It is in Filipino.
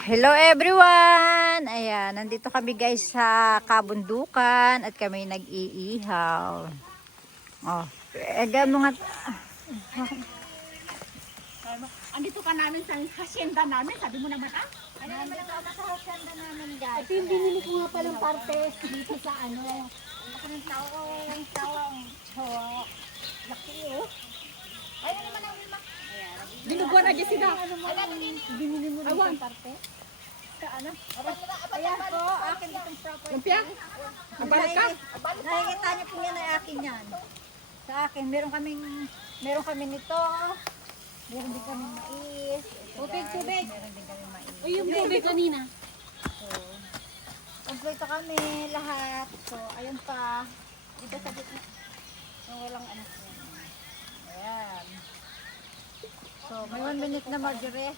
Hello everyone! Ayan, nandito kami guys sa kabundukan at kami nag-iihaw. Oh, mo nga. Andito ka namin sa hacienda namin, sabi mo naman Nandito ako sa hacienda namin guys. Ito yung binili ko nga palang parte dito sa ano. Ako ng tawang chok. Laki oh. Ayun naman ang lima. Dinuguan na Jessica. Binili mo rin yung parte? Sa ano? Ayan po, akin itong property. Lumpia? Abalik ka? Nakikita niyo po yan ay akin yan. Sa akin, meron kami nito. Meron din kami mais. Tubig. Meron din kami mais. O yung tubig kanina. So, kompleto kami lahat. So, ayun pa. Dito sa gitna. So, walang ano. Ayan. So, may 1 minute na Marjorie.